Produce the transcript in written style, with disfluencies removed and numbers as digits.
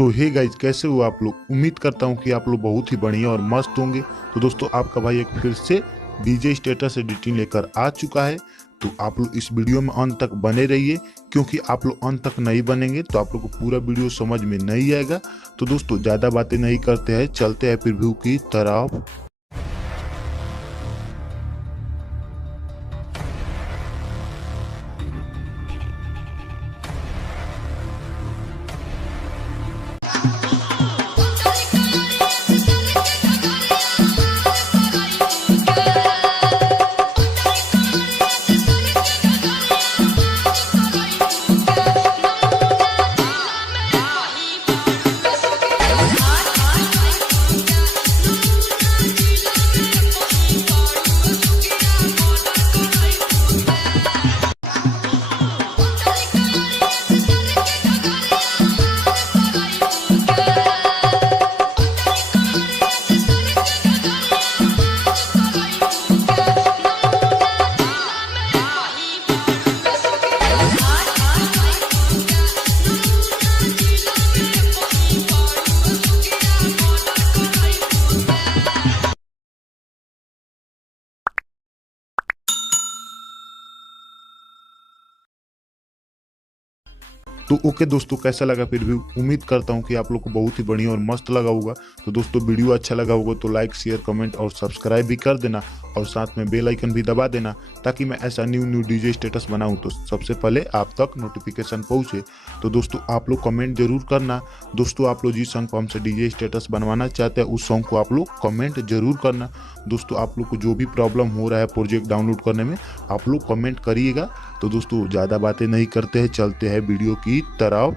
सो hey guys, कैसे हो आप लोग। उम्मीद करता हूँ कि आप लोग बहुत ही बढ़िया और मस्त होंगे। तो दोस्तों, आपका भाई एक फिर से डीजे स्टेटस एडिटिंग लेकर आ चुका है। तो आप लोग इस वीडियो में अंत तक बने रहिए, क्योंकि आप लोग अंत तक नहीं बनेंगे तो आप लोग को पूरा वीडियो समझ में नहीं आएगा। तो दोस्तों, ज़्यादा बातें नहीं करते हैं, चलते हैं प्रीव्यू की तरफ। तो ओके दोस्तों, कैसा लगा फिर भी। उम्मीद करता हूँ कि आप लोग को बहुत ही बढ़िया और मस्त लगा होगा। तो दोस्तों, वीडियो अच्छा लगा होगा तो लाइक, शेयर, कमेंट और सब्सक्राइब भी कर देना, और साथ में बेल आइकन भी दबा देना, ताकि मैं ऐसा न्यू डीजे स्टेटस बनाऊँ तो सबसे पहले आप तक नोटिफिकेशन पहुँचे। तो दोस्तों, आप लोग कमेंट जरूर करना। दोस्तों, आप लोग जिस सॉन्ग को हमसे डीजे स्टेटस बनवाना चाहते हैं उस सॉन्ग को आप लोग कमेंट जरूर करना। दोस्तों, आप लोग को जो भी प्रॉब्लम हो रहा है प्रोजेक्ट डाउनलोड करने में, आप लोग कमेंट करिएगा। तो दोस्तों, ज़्यादा बातें नहीं करते हैं, चलते हैं वीडियो की तरफ।